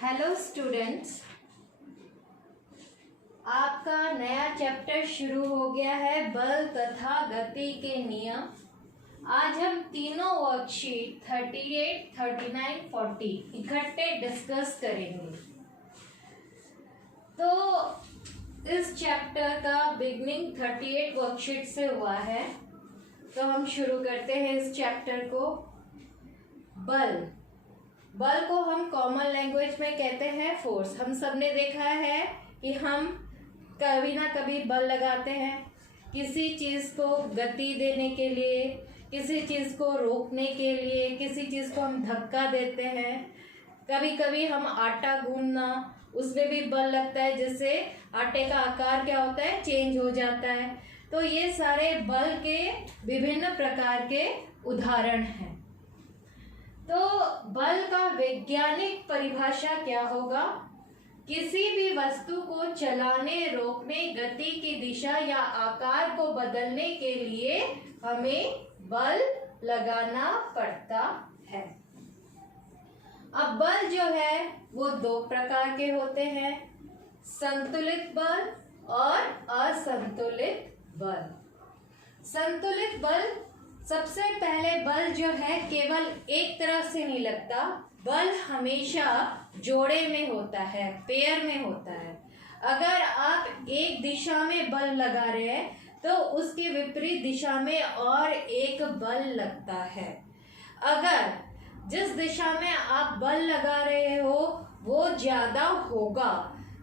Hello students, आपका नया chapter शुरू हो गया है बल तथा गति के नियम। आज हम तीनों वर्कशीट 38, 39, 40 इकट्ठे डिस्कस करेंगे। तो इस चैप्टर का बिगनिंग 38 वर्कशीट से हुआ है, तो हम शुरू करते हैं इस चैप्टर को। बल को हम कॉमन लैंग्वेज में कहते हैं फोर्स। हम सबने देखा है कि हम कभी ना कभी बल लगाते हैं किसी चीज़ को गति देने के लिए, किसी चीज़ को रोकने के लिए, किसी चीज़ को हम धक्का देते हैं। कभी कभी हम आटा गूंदना, उसमें भी बल लगता है, जिससे आटे का आकार क्या होता है, चेंज हो जाता है। तो ये सारे बल के विभिन्न प्रकार के उदाहरण हैं। तो बल का वैज्ञानिक परिभाषा क्या होगा? किसी भी वस्तु को चलाने, रोकने, गति की दिशा या आकार को बदलने के लिए हमें बल लगाना पड़ता है। अब बल जो है वो दो प्रकार के होते हैं, संतुलित बल और असंतुलित बल। संतुलित बल, सबसे पहले बल जो है केवल एक तरफ से नहीं लगता, बल हमेशा जोड़े में होता है, पेयर में होता है। अगर आप एक दिशा में बल लगा रहे हैं तो उसके विपरीत दिशा में और एक बल लगता है। अगर जिस दिशा में आप बल लगा रहे हो वो ज्यादा होगा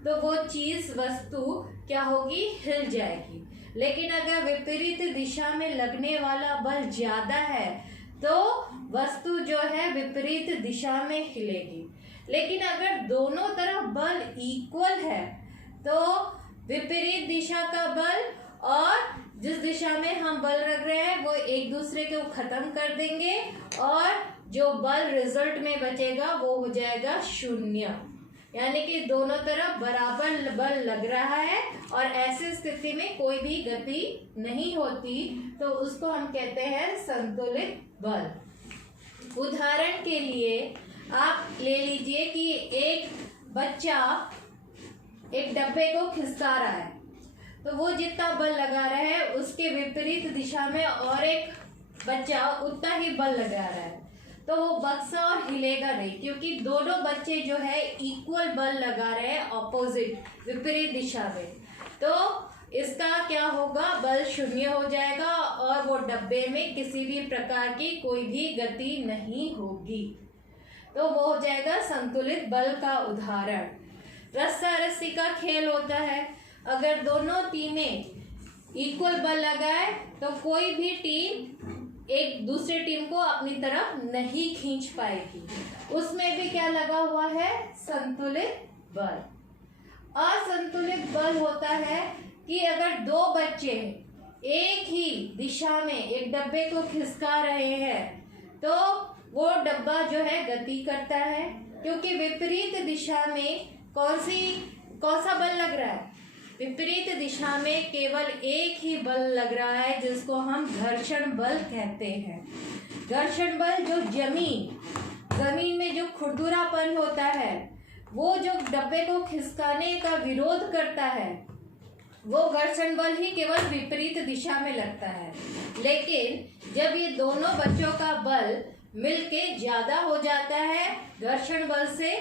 तो वो चीज, वस्तु क्या होगी, हिल जाएगी। लेकिन अगर विपरीत दिशा में लगने वाला बल ज्यादा है तो वस्तु जो है विपरीत दिशा में हिलेगी। लेकिन अगर दोनों तरफ बल इक्वल है तो विपरीत दिशा का बल और जिस दिशा में हम बल रख रहे हैं वो एक दूसरे को खत्म कर देंगे और जो बल रिजल्ट में बचेगा वो हो जाएगा शून्य। यानी कि दोनों तरफ बराबर बल लग रहा है और ऐसी स्थिति में कोई भी गति नहीं होती, तो उसको हम कहते हैं संतुलित बल। उदाहरण के लिए आप ले लीजिए कि एक बच्चा एक डब्बे को खिसका रहा है, तो वो जितना बल लगा रहा है उसके विपरीत दिशा में और एक बच्चा उतना ही बल लगा रहा है, तो वो बक्सा और हिलेगा नहीं, क्योंकि दोनों बच्चे जो है इक्वल बल लगा रहे हैं ऑपोजिट, विपरीत दिशा में। तो इसका क्या होगा, बल शून्य हो जाएगा और वो डब्बे में किसी भी प्रकार की कोई भी गति नहीं होगी। तो वो हो जाएगा संतुलित बल का उदाहरण। रस्सा रस्सी का खेल होता है, अगर दोनों टीमें इक्वल बल लगाए तो कोई भी टीम एक दूसरे टीम को अपनी तरफ नहीं खींच पाएगी। उसमें भी क्या लगा हुआ है, संतुलित बल। असंतुलित बल होता है कि अगर दो बच्चे एक ही दिशा में एक डब्बे को खिसका रहे हैं तो वो डब्बा जो है गति करता है, क्योंकि विपरीत दिशा में कौन सा बल लग रहा है, विपरीत दिशा में केवल एक ही बल लग रहा है, जिसको हम घर्षण बल कहते हैं। घर्षण बल जो जमीन में जो खुरदुरापन होता है, वो जो डब्बे को खिसकाने का विरोध करता है, वो घर्षण बल ही केवल विपरीत दिशा में लगता है। लेकिन जब ये दोनों बच्चों का बल मिलके ज्यादा हो जाता है घर्षण बल से,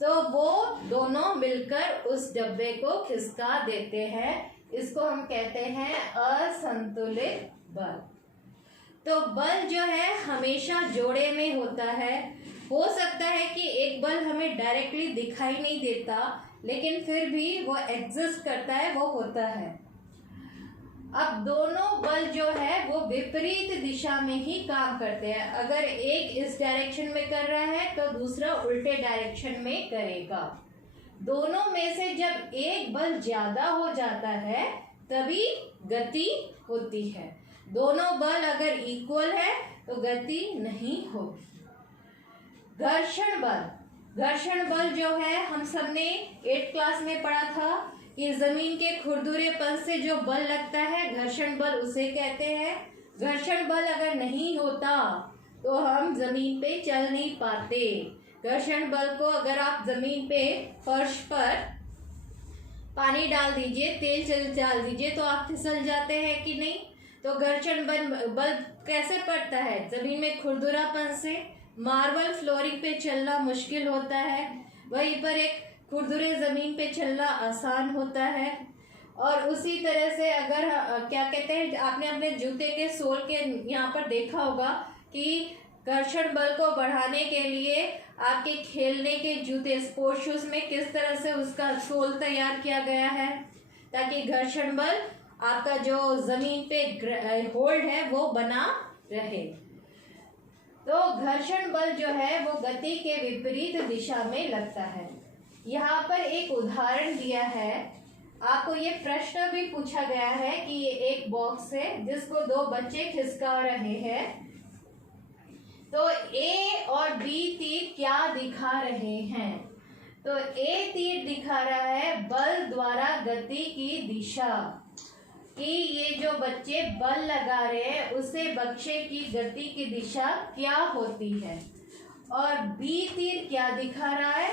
तो वो दोनों मिलकर उस डब्बे को खिसका देते हैं। इसको हम कहते हैं असंतुलित बल। तो बल जो है हमेशा जोड़े में होता है। हो सकता है कि एक बल हमें डायरेक्टली दिखाई नहीं देता, लेकिन फिर भी वो एग्जिस्ट करता है, वो होता है। अब दोनों बल जो है वो विपरीत दिशा में ही काम करते हैं। अगर एक इस डायरेक्शन में कर रहा है तो दूसरा उल्टे डायरेक्शन में करेगा। दोनों में से जब एक बल ज्यादा हो जाता है तभी गति होती है। दोनों बल अगर इक्वल है तो गति नहीं होगी। घर्षण बल जो है हम सबने 8th क्लास में पढ़ा था कि जमीन के खुरदुरेपन से जो बल लगता है घर्षण बल उसे कहते हैं। घर्षण बल अगर नहीं होता तो हम जमीन पे चल नहीं पाते। घर्षण बल को अगर आप जमीन पे फर्श पर पानी डाल दीजिए, तेल डाल दीजिए तो आप फिसल जाते हैं कि नहीं। तो घर्षण बल कैसे पड़ता है? जमीन में खुरदुरापन से मार्बल फ्लोरिंग पे चलना मुश्किल होता है, वहीं पर एक खुरदुरे जमीन पे चलना आसान होता है। और उसी तरह से अगर क्या कहते हैं, आपने अपने जूते के सोल के यहाँ पर देखा होगा कि घर्षण बल को बढ़ाने के लिए आपके खेलने के जूते, स्पोर्ट्स शूज में किस तरह से उसका सोल तैयार किया गया है, ताकि घर्षण बल आपका जो जमीन पे होल्ड है वो बना रहे। तो घर्षण बल जो है वो गति के विपरीत दिशा में लगता है। यहाँ पर एक उदाहरण दिया है, आपको ये प्रश्न भी पूछा गया है कि ये एक बॉक्स है जिसको दो बच्चे खिसका रहे हैं, तो ए और बी तीर क्या दिखा रहे हैं? तो ए तीर दिखा रहा है बल द्वारा गति की दिशा, कि ये जो बच्चे बल लगा रहे हैं उसे बक्से की गति की दिशा क्या होती है। और बी तीर क्या दिखा रहा है?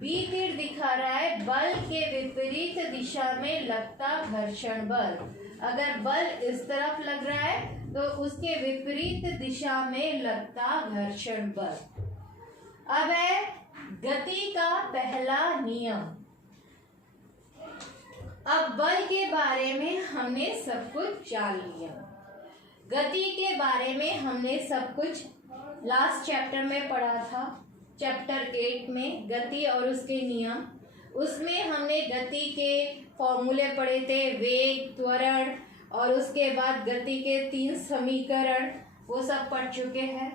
बी तीर दिखा रहा है बल के विपरीत दिशा में लगता घर्षण बल। अगर बल इस तरफ लग रहा है तो उसके विपरीत दिशा में लगता घर्षण बल। अब है गति का पहला नियम। अब बल के बारे में हमने सब कुछ जान लिया, गति के बारे में हमने सब कुछ लास्ट चैप्टर में पढ़ा था, चैप्टर 8 में गति और उसके नियम। उसमें हमने गति के फॉर्मूले पढ़े थे, वेग, त्वरण, और उसके बाद गति के 3 समीकरण, वो सब पढ़ चुके हैं।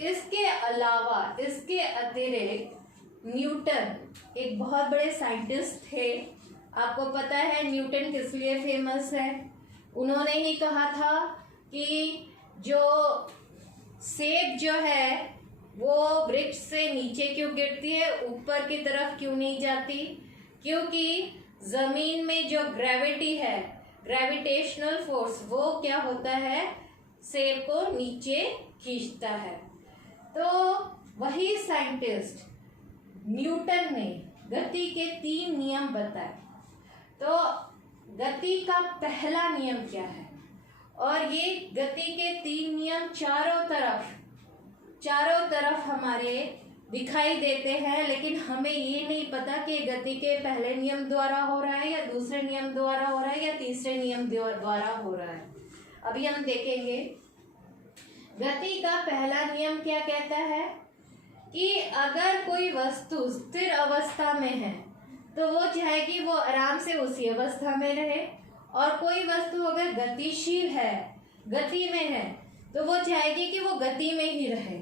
इसके अलावा, इसके अतिरिक्त न्यूटन एक बहुत बड़े साइंटिस्ट थे। आपको पता है न्यूटन किस लिए फेमस है? उन्होंने ही कहा था कि जो सेब जो है वो वृक्ष से नीचे क्यों गिरती है, ऊपर की तरफ क्यों नहीं जाती? क्योंकि जमीन में जो ग्रेविटी है, ग्रेविटेशनल फोर्स, वो क्या होता है, सेब को नीचे खींचता है। तो वही साइंटिस्ट न्यूटन ने गति के 3 नियम बताए। तो गति का पहला नियम क्या है? और ये गति के 3 नियम चारों तरफ हमारे दिखाई देते हैं, लेकिन हमें ये नहीं पता कि गति के पहले नियम द्वारा हो रहा है या दूसरे नियम द्वारा हो रहा है या तीसरे नियम द्वारा हो रहा है। अभी हम देखेंगे गति का पहला नियम क्या कहता है कि अगर कोई वस्तु स्थिर अवस्था में है तो वो चाहेगी वो आराम से उसी अवस्था में रहे, और कोई वस्तु अगर गतिशील है, गति में है, तो वो चाहेगी कि वो गति में ही रहे।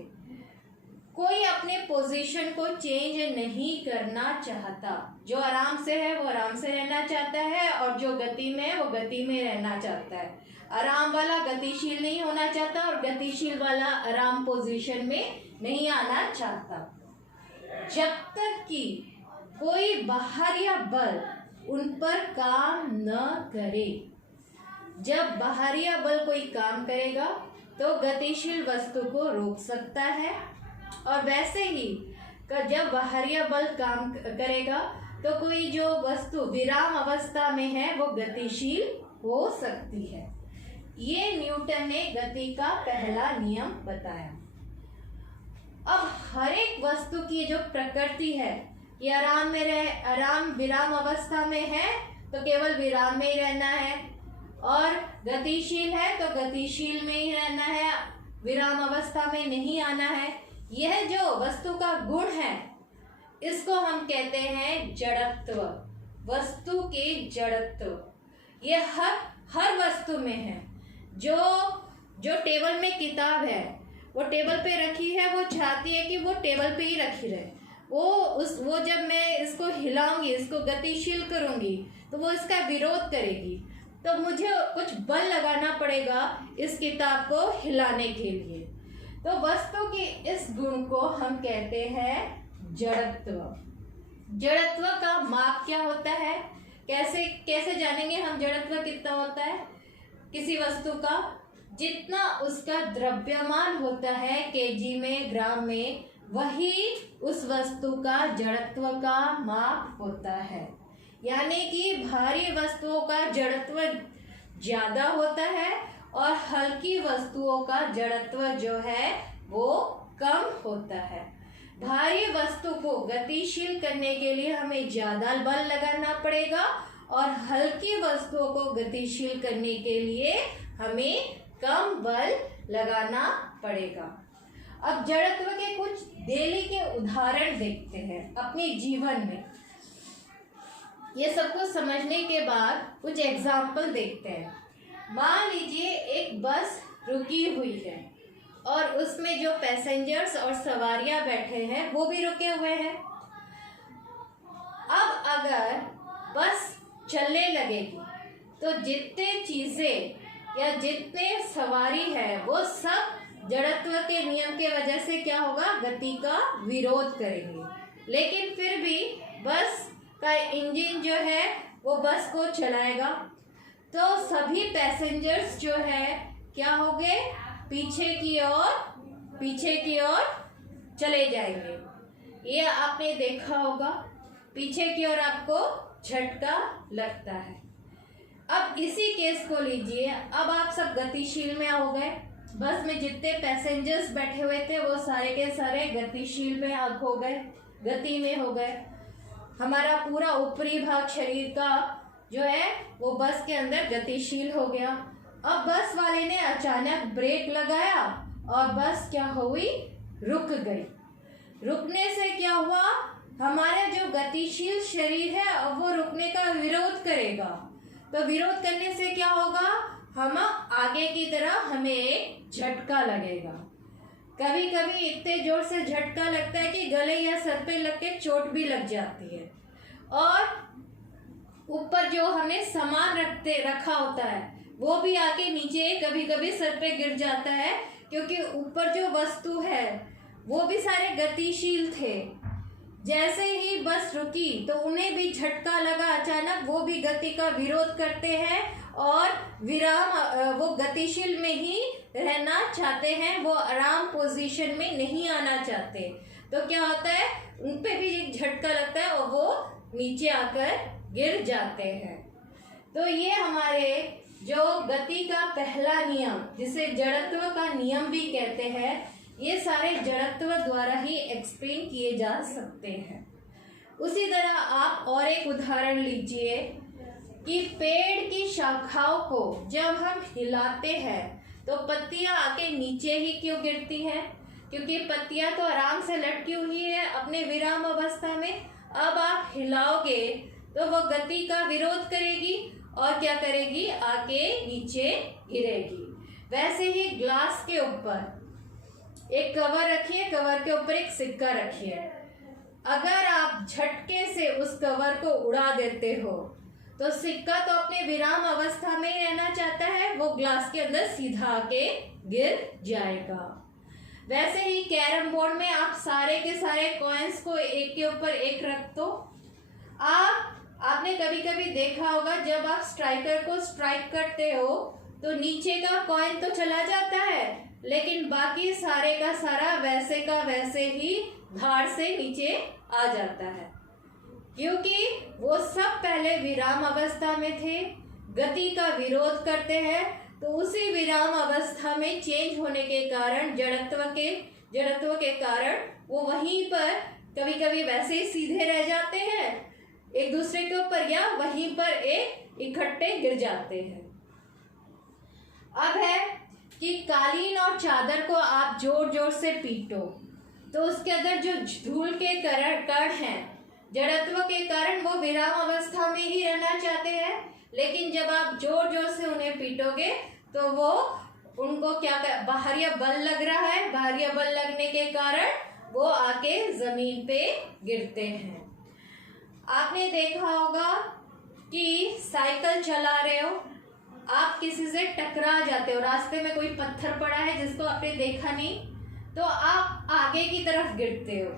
कोई अपने पोजीशन को चेंज नहीं करना चाहता। जो आराम से है वो आराम से रहना चाहता है, और जो गति में है वो गति में रहना चाहता है। आराम वाला गतिशील नहीं होना चाहता, और गतिशील वाला आराम पोजीशन में नहीं आना चाहता। जब तक कि कोई बाहरी बल उन पर काम न करे। जब बाहरी बल कोई काम करेगा तो गतिशील वस्तु को रोक सकता है, और वैसे ही जब बाहरी बल काम करेगा तो कोई जो वस्तु विराम अवस्था में है वो गतिशील हो सकती है। ये न्यूटन ने गति का पहला नियम बताया। अब हर एक वस्तु की जो प्रकृति है, ये आराम में रहे, आराम विराम अवस्था में है तो केवल विराम में ही रहना है, और गतिशील है तो गतिशील में ही रहना है, विराम अवस्था में नहीं आना है। यह जो वस्तु का गुण है इसको हम कहते हैं जड़त्व, वस्तु के जड़त्व। ये हर वस्तु में है। जो टेबल में किताब है, वो टेबल पे रखी है, वो चाहती है कि वो टेबल पे ही रखी रहे। वो जब मैं इसको हिलाऊंगी, इसको गतिशील करूंगी, तो वो इसका विरोध करेगी। तो मुझे कुछ बल लगाना पड़ेगा इस किताब को हिलाने के लिए। तो वस्तु के इस गुण को हम कहते हैं जड़त्व। जड़त्व का माप क्या होता है? कैसे जानेंगे हम जड़त्व कितना होता है किसी वस्तु का? जितना उसका द्रव्यमान होता है केजी में, ग्राम में, वही उस वस्तु का जड़त्व का माप होता है। यानी कि भारी वस्तुओं का जड़त्व ज्यादा होता है और हल्की वस्तुओं का जड़त्व जो है वो कम होता है। भारी वस्तु को गतिशील करने के लिए हमें ज्यादा बल लगाना पड़ेगा और हल्की वस्तुओं को गतिशील करने के लिए हमें कम बल लगाना पड़ेगा। अब जड़त्व के कुछ डेली के उदाहरण देखते हैं अपने जीवन में। ये सबको समझने के बाद कुछ एग्जाम्पल देखते हैं। मान लीजिए एक बस रुकी हुई है और उसमें जो पैसेंजर्स और सवारियां बैठे हैं वो भी रुके हुए हैं। अब अगर बस चलने लगेगी तो जितने चीजें या जितने सवारी है वो सब जड़त्व के नियम के वजह से क्या होगा, गति का विरोध करेंगे। लेकिन फिर भी बस का इंजन जो है वो बस को चलाएगा। तो सभी पैसेंजर्स जो है क्या हो गए, पीछे की ओर चले जाएंगे। ये आपने देखा होगा, पीछे की ओर आपको झटका लगता है। अब इसी केस को लीजिए, अब आप सब गतिशील में हो गए। बस में जितने पैसेंजर्स बैठे हुए थे वो सारे के सारे गतिशील में अब हो गए, गति में हो गए। हमारा पूरा ऊपरी भाग शरीर का जो है वो बस के अंदर गतिशील हो गया। अब बस वाले ने अचानक ब्रेक लगाया और बस क्या हुई, रुक गई। रुकने से क्या हुआ, हमारा जो गतिशील शरीर है अब वो रुकने का विरोध करेगा। तो विरोध करने से क्या होगा, हम आगे की तरह हमें एक झटका लगेगा। कभी कभी इतने जोर से झटका लगता है कि गले या सर पे लग के चोट भी लग जाती है। और ऊपर जो हमने सामान रखा होता है वो भी आके नीचे कभी कभी सर पे गिर जाता है, क्योंकि ऊपर जो वस्तु है वो भी सारे गतिशील थे। जैसे ही बस रुकी तो उन्हें भी झटका लगा अचानक, वो भी गति का विरोध करते हैं और विराम, वो गतिशील में ही रहना चाहते हैं, वो आराम पोजीशन में नहीं आना चाहते। तो क्या होता है, उन पे भी एक झटका लगता है और वो नीचे आकर गिर जाते हैं। तो ये हमारे जो गति का पहला नियम, जिसे जड़त्व का नियम भी कहते हैं, ये सारे जड़त्व द्वारा ही एक्सप्लेन किए जा सकते हैं। उसी तरह आप और एक उदाहरण लीजिए कि पेड़ की शाखाओं को जब हम हिलाते हैं तो पत्तियां आके नीचे ही क्यों गिरती हैं, क्योंकि पत्तियां तो आराम से लटकी हुई है अपने विराम अवस्था में। अब आप हिलाओगे तो वो गति का विरोध करेगी और क्या करेगी, आके नीचे गिरेगी। वैसे ही ग्लास के ऊपर एक कवर रखिए, कवर के ऊपर एक सिक्का रखिए। अगर आप झटके से उस कवर को उड़ा देते हो तो सिक्का तो अपने विराम अवस्था में ही रहना चाहता है, वो ग्लास के अंदर सीधा आके गिर जाएगा। वैसे ही कैरम बोर्ड में आप सारे के सारे कॉइन्स को एक के ऊपर एक रख दो। आपने कभी कभी देखा होगा, जब आप स्ट्राइकर को स्ट्राइक करते हो तो नीचे का कॉइन तो चला जाता है, लेकिन बाकी सारे का सारा वैसे का वैसे ही धार से नीचे आ जाता है, क्योंकि वो सब पहले विराम अवस्था में थे, गति का विरोध करते हैं। तो उसी विराम अवस्था में चेंज होने के कारण, जड़त्व के कारण वो वहीं पर कभी कभी वैसे ही सीधे रह जाते हैं एक दूसरे के ऊपर, या वहीं पर एक इकट्ठे गिर जाते हैं। अब है कि कालीन और चादर को आप जोर जोर से पीटो तो उसके अंदर जो धूल के कण हैं, जड़त्व के कारण वो विराम अवस्था में ही रहना चाहते हैं, लेकिन जब आप जोर जोर से उन्हें पीटोगे तो वो उनको बाहरी बल लग रहा है, बाहरी बल लगने के कारण वो आके जमीन पे गिरते हैं। आपने देखा होगा कि साइकिल चला रहे हो, आप किसी से टकरा जाते हो, रास्ते में कोई पत्थर पड़ा है जिसको आपने देखा नहीं, तो आप आगे की तरफ गिरते हो।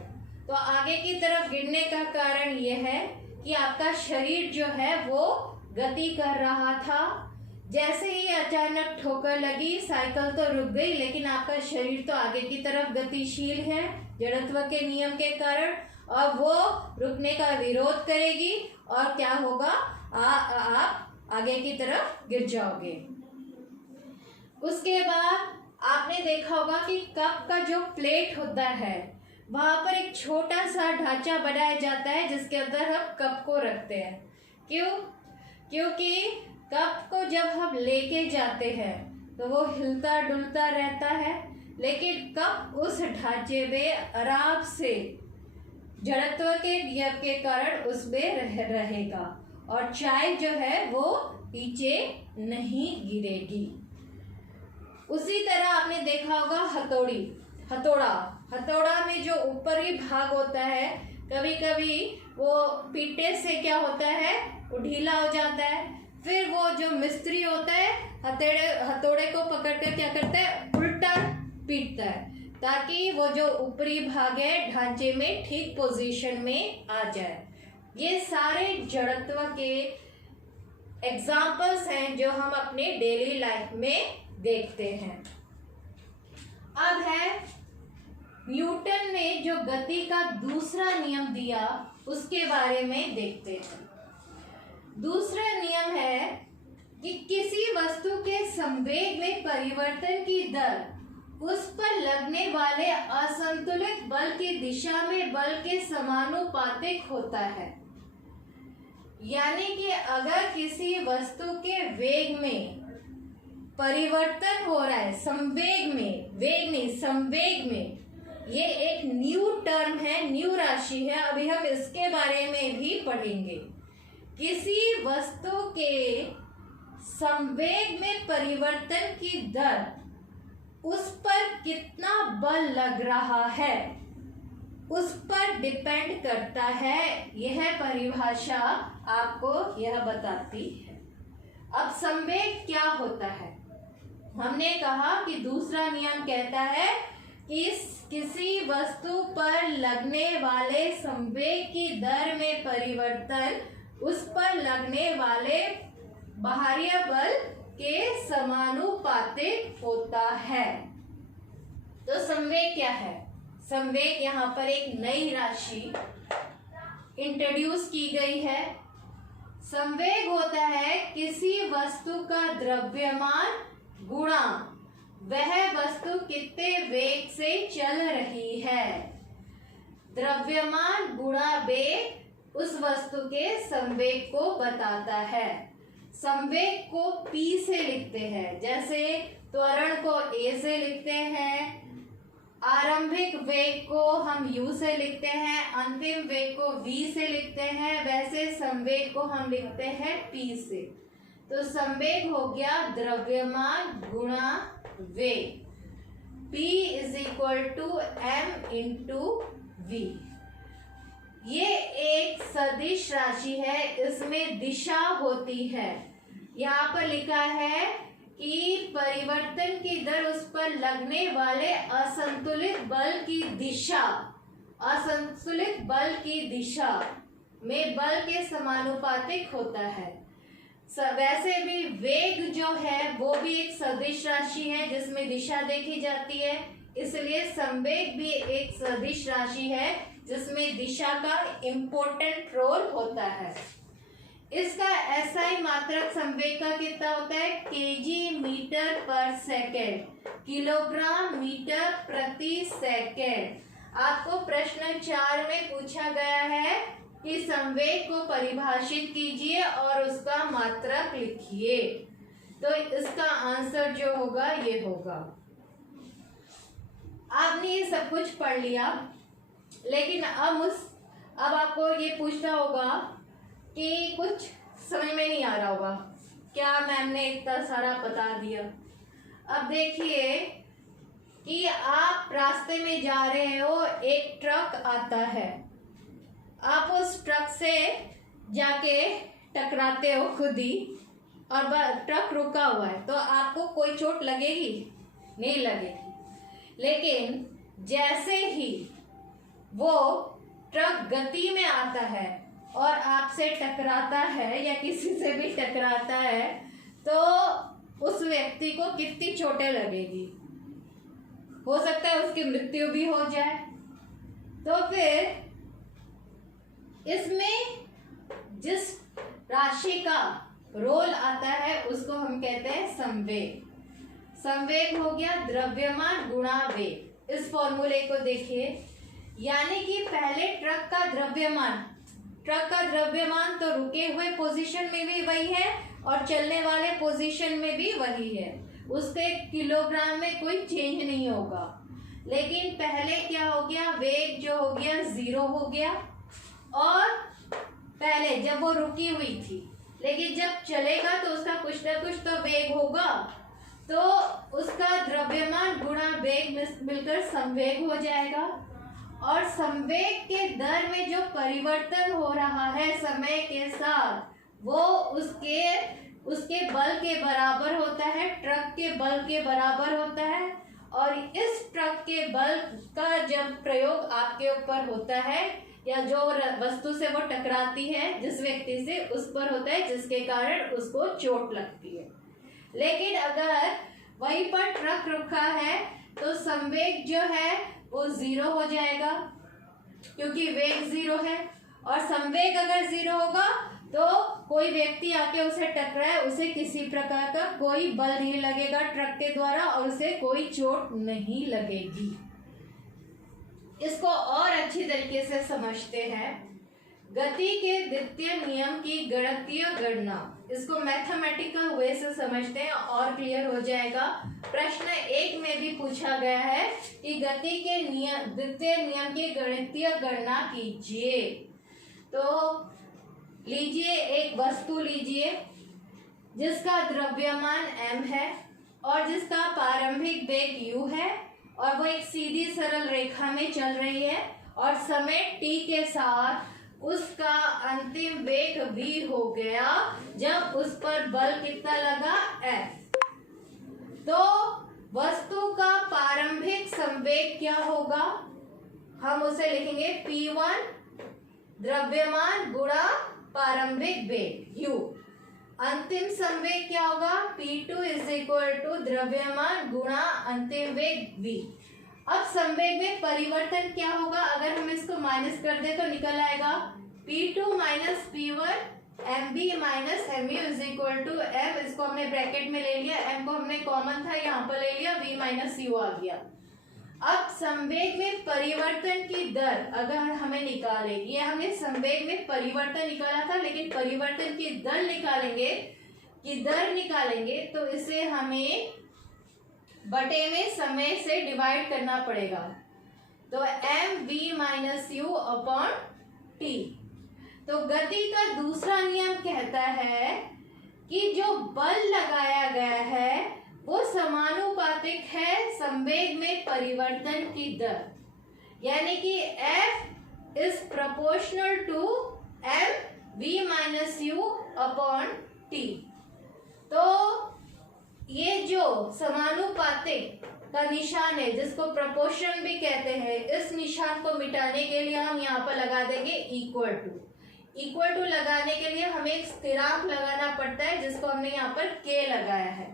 तो आगे की तरफ गिरने का कारण यह है कि आपका शरीर जो है वो गति कर रहा था। जैसे ही अचानक ठोकर लगी, साइकिल तो रुक गई, लेकिन आपका शरीर तो आगे की तरफ गतिशील है, जड़त्व के नियम के कारण, और वो रुकने का विरोध करेगी और क्या होगा, आप आगे की तरफ गिर जाओगे। उसके बाद आपने देखा होगा कि कप का जो प्लेट होता है वहां पर एक छोटा सा ढांचा बनाया जाता है जिसके अंदर हम कप को रखते हैं। क्यों? क्योंकि कप को जब हम लेके जाते हैं तो वो हिलता डुलता रहता है, लेकिन कप उस ढांचे में आराम से जड़त्व के नियम के कारण उसमें रहेगा और चाय जो है वो नीचे नहीं गिरेगी। उसी तरह आपने देखा होगा हथौड़ा में जो ऊपरी भाग होता है, कभी कभी वो पीटे से क्या होता है, वो ढीला हो जाता है। फिर वो जो मिस्त्री होता है हथौड़े को पकड़ कर क्या करता है, उल्टा पीटता है ताकि वो जो ऊपरी भाग है ढांचे में ठीक पोजीशन में आ जाए। ये सारे जड़त्व के एग्जाम्पल्स हैं जो हम अपने डेली लाइफ में देखते हैं। अब है न्यूटन ने जो गति का दूसरा नियम दिया उसके बारे में देखते हैं। दूसरा नियम है कि किसी वस्तु के संवेग में परिवर्तन की दर उस पर लगने वाले असंतुलित बल की दिशा में बल के समानुपातिक होता है। यानी कि अगर किसी वस्तु के वेग में परिवर्तन हो रहा है, संवेग में, वेग नहीं संवेग में, ये एक न्यू टर्म है, न्यू राशि है, अभी हम इसके बारे में भी पढ़ेंगे। किसी वस्तु के संवेग में परिवर्तन की दर उस पर कितना बल लग रहा है उस पर डिपेंड करता है। यह परिभाषा आपको यह बताती है। अब संवेग क्या होता है? हमने कहा कि दूसरा नियम कहता है कि किसी वस्तु पर लगने वाले संवेग की दर में परिवर्तन उस पर लगने वाले बाह्य बल के समानुपातिक होता है। तो संवेग क्या है? संवेग यहाँ पर एक नई राशि इंट्रोड्यूस की गई है। संवेग होता है किसी वस्तु का द्रव्यमान गुणा वह वस्तु कितने वेग से चल रही है। द्रव्यमान गुणा वेग उस वस्तु के संवेग को बताता है। संवेग को P से लिखते हैं, जैसे त्वरण को A से लिखते हैं, आरंभिक वेग को हम U से लिखते हैं, अंतिम वेग को V से लिखते हैं, वैसे संवेग को हम लिखते हैं P से। तो संवेग हो गया द्रव्यमान गुणा वेग, P = m × V। ये एक सदिश राशि है, इसमें दिशा होती है। यहाँ पर लिखा है कि परिवर्तन की दर उस पर लगने वाले असंतुलित बल की दिशा, असंतुलित बल की दिशा में बल के समानुपातिक होता है। वैसे भी वेग जो है वो भी एक सदिश राशि है जिसमें दिशा देखी जाती है, इसलिए संवेग भी एक सदिश राशि है जिसमें दिशा का इम्पोर्टेंट रोल होता है। इसका SI मात्रक संवेग का कितना होता है? kg/s, किलोग्राम मीटर प्रति सेकेंड। आपको प्रश्न 4 में पूछा गया है कि संवेग को परिभाषित कीजिए और उसका मात्रक लिखिए। तो इसका आंसर जो होगा ये होगा। आपने ये सब कुछ पढ़ लिया, लेकिन अब आपको ये पूछना होगा कि कुछ समझ में नहीं आ रहा होगा, क्या मैम ने इतना सारा बता दिया। अब देखिए कि आप रास्ते में जा रहे हो, एक ट्रक आता है, आप उस ट्रक से जाके टकराते हो खुद ही, और ट्रक रुका हुआ है, तो आपको कोई चोट लगेगी? नहीं लगेगी। लेकिन जैसे ही वो ट्रक गति में आता है और आपसे टकराता है या किसी से भी टकराता है, तो उस व्यक्ति को कितनी चोटें लगेगी? हो सकता है उसकी मृत्यु भी हो जाए, तो फिर इसमें जिस राशि का रोल आता है उसको हम कहते हैं संवेग। संवेग हो गया द्रव्यमान गुणा वेग। इस फॉर्मूले को देखिए, यानी कि पहले ट्रक का द्रव्यमान तो रुके हुए पोजीशन में भी वही है और चलने वाले पोजीशन में भी वही है, उसके किलोग्राम में कोई चेंज नहीं होगा। लेकिन पहले क्या हो गया, वेग जो हो गया 0 हो गया, और पहले जब वो रुकी हुई थी, लेकिन जब चलेगा तो उसका कुछ ना कुछ तो वेग होगा, तो उसका द्रव्यमान गुणा वेग मिलकर संवेग हो जाएगा। और संवेग के दर में जो परिवर्तन हो रहा है समय के साथ, वो उसके बल के बराबर होता है, ट्रक के बल के बराबर होता है। और इस ट्रक के बल का जब प्रयोग आपके ऊपर होता है या जो वस्तु से वो टकराती है जिस व्यक्ति से, उस पर होता है, जिसके कारण उसको चोट लगती है। लेकिन अगर वहीं पर ट्रक रुका है तो संवेग जो है वो 0 हो जाएगा, क्योंकि वेग 0 है। और संवेग अगर 0 होगा तो कोई व्यक्ति आके उसे टकराए, उसे किसी प्रकार का कोई बल नहीं लगेगा ट्रक के द्वारा और उसे कोई चोट नहीं लगेगी। इसको और अच्छी तरीके से समझते हैं। गति के द्वितीय नियम की गणितीय गणना, इसको मैथमेटिकल वे से समझते हैं और क्लियर हो जाएगा। प्रश्न 1 में भी पूछा गया है कि गति के द्वितीय नियम की गणितीय गणना कीजिए। तो लीजिए, एक वस्तु लीजिए जिसका द्रव्यमान m है और जिसका प्रारंभिक वेग u है, और वो एक सीधी सरल रेखा में चल रही है, और समय t के साथ उसका अंतिम वेग v हो गया जब उस पर बल कितना लगा, F। तो वस्तु का प्रारंभिक संवेग क्या होगा, हम उसे लिखेंगे P1 द्रव्यमान गुणा प्रारंभिक वेग u। अंतिम संवेग क्या होगा, P2 इज इक्वल टू द्रव्यमान गुणा अंतिम वेग v। अब संवेग में परिवर्तन क्या होगा, अगर हम इसको माइनस कर दे तो निकल आएगा P2 minus P1 mb minus mu is equal to m। इसको हमने ब्रैकेट में ले लिया, m को हमने कॉमन था यहाँ पर ले लिया, v माइनस u आ गया। अब संवेग में परिवर्तन की दर अगर हमें निकाले, ये हमने संवेग में परिवर्तन निकाला था, लेकिन परिवर्तन की दर निकालेंगे तो इसे हमें बटे में समय से डिवाइड करना पड़ेगा। तो mv minus u upon t। तो गति का दूसरा नियम कहता है कि जो बल लगाया गया है वो समानुपातिक है संवेग में परिवर्तन की दर, यानी कि F is proportional to mv minus u upon t। तो ये जो समानुपातिक का निशान है, जिसको प्रोपोर्शन भी कहते हैं, इस निशान को मिटाने के लिए हम यहाँ पर लगा देंगे इक्वल टू लगाने के लिए हमें एक स्थिरांक लगाना पड़ता है, जिसको हमने यहाँ पर k लगाया है।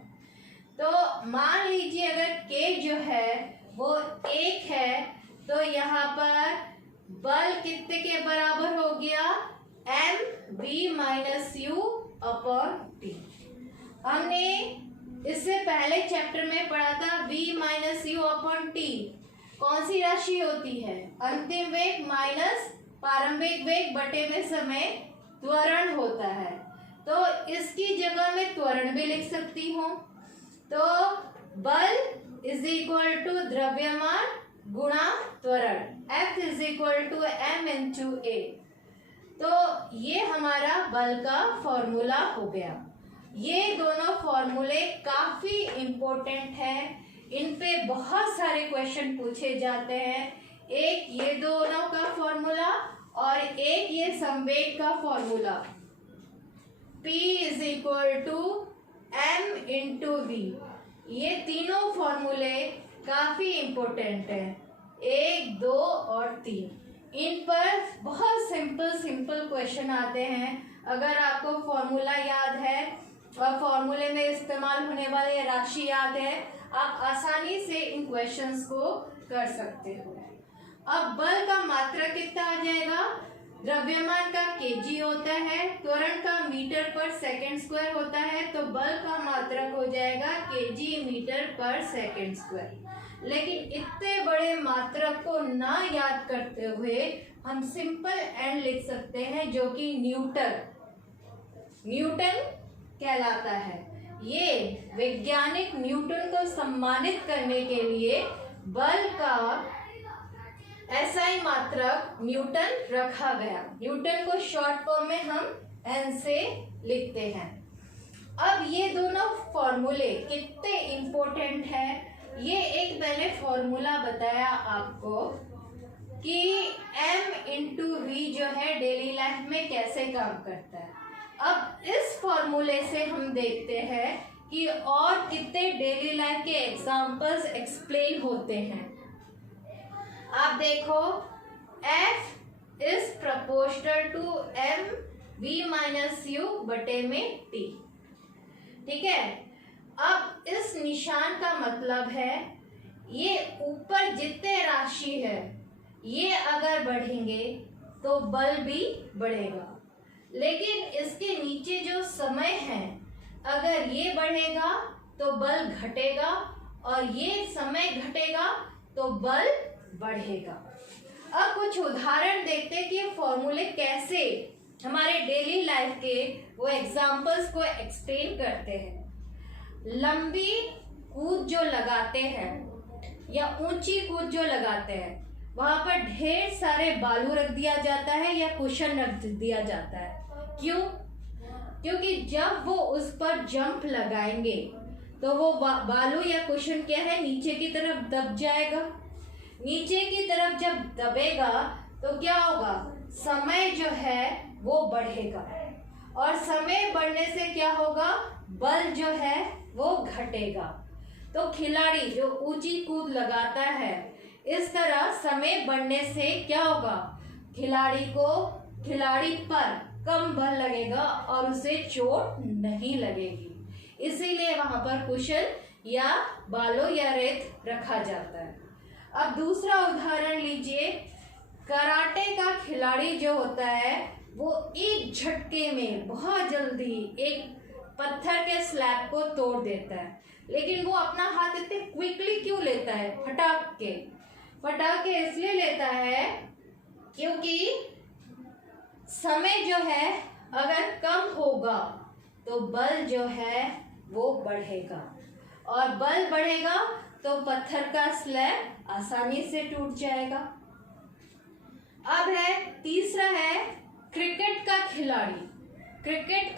तो मान लीजिए अगर k जो है वो 1 है, तो यहाँ पर बल कितने के बराबर हो गया, mv minus u upon t। हमने इससे पहले चैप्टर में पढ़ा था v minus u upon t कौन सी राशि होती है, अंतिम वेग माइनस प्रारंभिक वेग बटे में समय त्वरण होता है। तो इसकी जगह में त्वरण भी लिख सकती हूँ। तो बल इज इक्वल टू द्रव्यमान गुणा त्वरण, F is equal to m into a। तो ये हमारा बल का फॉर्मूला हो गया। ये दोनों फॉर्मूले काफी इम्पोर्टेंट है, इन पे बहुत सारे क्वेश्चन पूछे जाते हैं। एक ये दोनों का फॉर्मूला और एक ये संवेग का formula, P is equal to m into v। ये तीनों फॉर्मूले काफी इम्पोर्टेंट है, 1, 2 और 3। इन पर बहुत सिंपल क्वेश्चन आते हैं। अगर आपको फॉर्मूला याद है और फॉर्मूले में इस्तेमाल होने वाले राशि याद है, आप आसानी से इन क्वेश्चंस को कर सकते हो। अब बल का मात्रक कितना आ जाएगा, द्रव्यमान का केजी होता है, त्वरण का मीटर पर सेकंड स्क्वायर होता है, तो बल का मात्रक हो जाएगा केजी मीटर पर सेकंड स्क्वायर। लेकिन इतने बड़े मात्रक को ना याद करते हुए हम सिंपल एंड लिख सकते हैं, जो कि न्यूटन कहलाता है। ये वैज्ञानिक न्यूटन को सम्मानित करने के लिए बल का SI मात्रक न्यूटन रखा गया। न्यूटन को शॉर्ट फॉर्म में हम N से लिखते हैं। अब ये दोनों फॉर्मूले कितने इंपॉर्टेंट है, ये एक मैंने फॉर्मूला बताया आपको कि M इंटू वी जो है डेली लाइफ में कैसे काम करता है। अब इस फॉर्मूले से हम देखते हैं कि और कितने डेली लाइफ के एग्जाम्पल्स एक्सप्लेन होते हैं। आप देखो, F is proportional to M V minus U बटे में T। ठीक है, अब इस निशान का मतलब है ये ऊपर जितने राशि है ये अगर बढ़ेंगे तो बल भी बढ़ेगा, लेकिन इसके नीचे जो समय है अगर ये बढ़ेगा तो बल घटेगा और ये समय घटेगा तो बल बढ़ेगा। अब कुछ उदाहरण देखते हैं कि फॉर्मूले कैसे हमारे डेली लाइफ के वो एग्जाम्पल्स को एक्सप्लेन करते हैं। लंबी कूद जो लगाते हैं या ऊंची कूद जो लगाते हैं, वहां पर ढेर सारे बालू रख दिया जाता है या कुशन रख दिया जाता है। क्यों? क्योंकि जब वो उस पर जंप लगाएंगे तो वो बालू या कुशन क्या है, नीचे की तरफ दब जाएगा। नीचे की तरफ जब दबेगा तो क्या होगा, समय जो है वो बढ़ेगा और समय बढ़ने से क्या होगा, बल जो है वो घटेगा। तो खिलाड़ी जो ऊंची कूद लगाता है, इस तरह समय बढ़ने से क्या होगा, खिलाड़ी पर कम बल लगेगा और उसे चोट नहीं लगेगी। इसीलिए वहां पर कुशन या बालू या रेत रखा जाता है। अब दूसरा उदाहरण लीजिए, कराटे का खिलाड़ी जो होता है वो एक झटके में बहुत जल्दी एक पत्थर के स्लैब को तोड़ देता है, लेकिन वो अपना हाथ इतने क्विकली क्यों लेता है, फटाक के इसलिए लेता है क्योंकि समय जो है अगर कम होगा तो बल जो है वो बढ़ेगा और बल बढ़ेगा तो पत्थर का स्लैब आसानी से टूट जाएगा। अब है तीसरा है क्रिकेट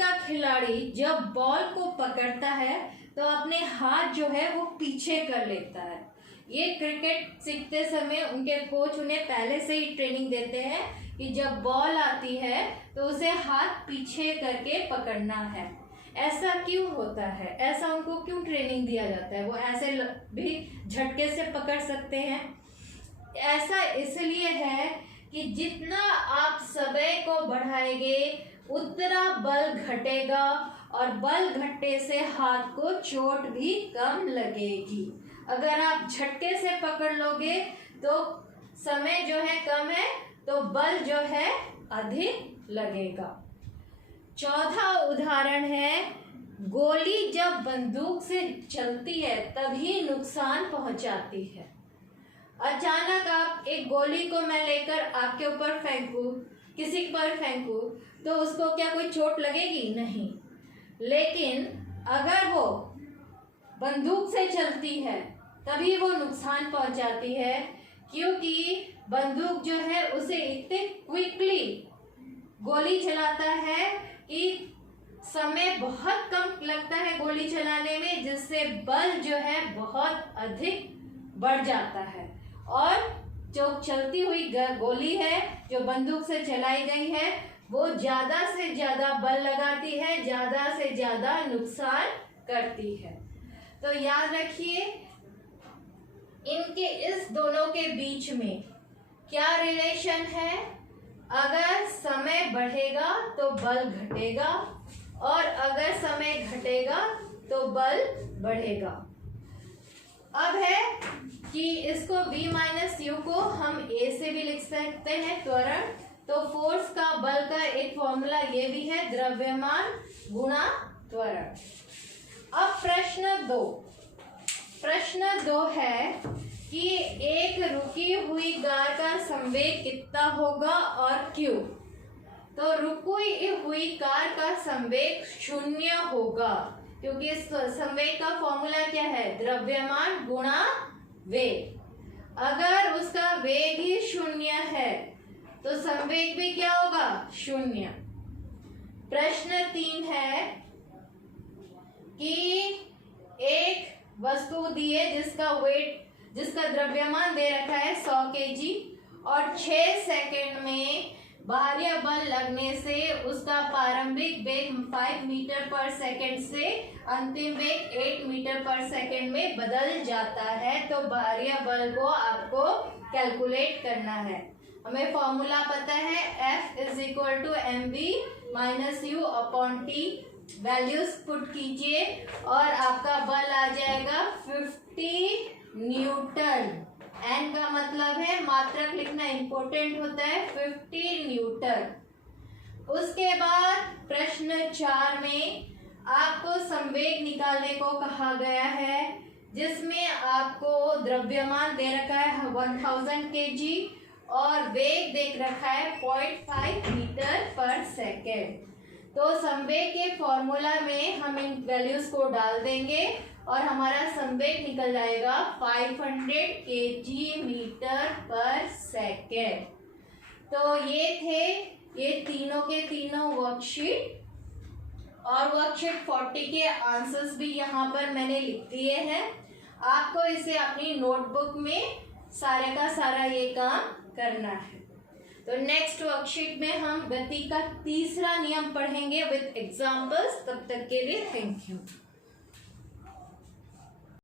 का खिलाड़ी जब बॉल को पकड़ता है तो अपने हाथ जो है वो पीछे कर लेता है। ये क्रिकेट सीखते समय उनके कोच उन्हें पहले से ही ट्रेनिंग देते हैं कि जब बॉल आती है तो उसे हाथ पीछे करके पकड़ना है। ऐसा क्यों होता है, ऐसा उनको क्यों ट्रेनिंग दिया जाता है, वो ऐसे भी झटके से पकड़ सकते हैं? ऐसा इसलिए है कि जितना आप समय को बढ़ाएंगे उतना बल घटेगा और बल घटने से हाथ को चोट भी कम लगेगी। अगर आप झटके से पकड़ लोगे तो समय जो है कम है तो बल जो है अधिक लगेगा। चौथा उदाहरण है, गोली जब बंदूक से चलती है तभी नुकसान पहुंचाती है। अचानक आप एक गोली को मैं लेकर आपके ऊपर फेंकूं, किसी पर फेंकूं, तो उसको क्या कोई चोट लगेगी? नहीं। लेकिन अगर वो बंदूक से चलती है तभी वो नुकसान पहुंचाती है, क्योंकि बंदूक जो है उसे इतने क्विकली गोली चलाता है कि समय बहुत कम लगता है गोली चलाने में, जिससे बल जो है बहुत अधिक बढ़ जाता है और जो चलती हुई गोली है जो बंदूक से चलाई गई है वो ज्यादा से ज्यादा बल लगाती है, ज्यादा से ज्यादा नुकसान करती है। तो याद रखिए इनके इस दोनों के बीच में क्या रिलेशन है। अगर समय बढ़ेगा तो बल घटेगा और अगर समय घटेगा तो बल बढ़ेगा। अब है कि इसको v माइनस यू को हम a से भी लिख सकते हैं, त्वरण। तो फोर्स का, बल का एक फॉर्मूला ये भी है, द्रव्यमान गुणा त्वरण। अब प्रश्न दो है कि एक रुकी हुई कार का संवेग कितना होगा और क्यों। तो रुकी हुई कार का संवेग 0 होगा, क्योंकि इस संवेग का फॉर्मूला क्या है, द्रव्यमान गुणा वेग। अगर उसका वेग ही 0 है तो संवेग भी क्या होगा, 0। प्रश्न 3 है कि एक वस्तु दी है जिसका द्रव्यमान दे रखा है 100 kg और 6 सेकंड में बाह्य बल लगने से उसका प्रारंभिक वेग 5 मीटर पर सेकंड से अंतिम वेग 8 मीटर पर सेकंड में बदल जाता है। तो बाह्य बल को आपको कैलकुलेट करना है। हमें फॉर्मूला पता है, F = mv - u / t। Values put कीजिए और आपका बल आ जाएगा 50 न्यूटन। एन का मतलब है, मात्रक लिखना इंपॉर्टेंट होता है, 50 न्यूटन। उसके बाद प्रश्न 4 में आपको संवेग निकालने को कहा गया है, जिसमें आपको द्रव्यमान दे रखा है 1000 kg और वेग देख रखा है 0.5 मीटर पर सेकेंड। तो संवेग के फॉर्मूला में हम इन वैल्यूज को डाल देंगे और हमारा संवेग निकल जाएगा 500 kg मीटर पर सेकेंड। तो ये थे ये तीनों के तीनों वर्कशीट और वर्कशीट 40 के आंसर्स भी यहाँ पर मैंने लिख दिए हैं। आपको इसे अपनी नोटबुक में सारे का सारा ये काम करना है। तो नेक्स्ट वर्कशीट में हम गति का तीसरा नियम पढ़ेंगे विद एग्जांपल्स। तब तक के लिए थैंक यू।